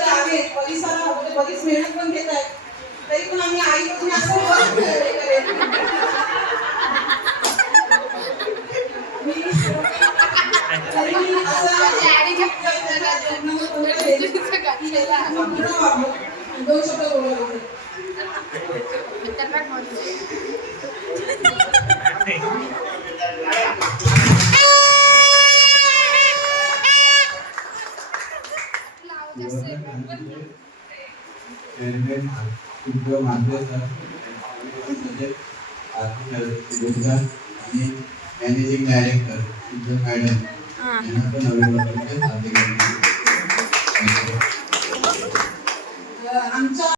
मध्ये आहेत, परिसराला बरीच मेहनत पण घेत आहेत, तरी पण आम्ही आईकडून असं मॅनेजिंग डायरेक्टर मॅडम यांना पण अभिवादन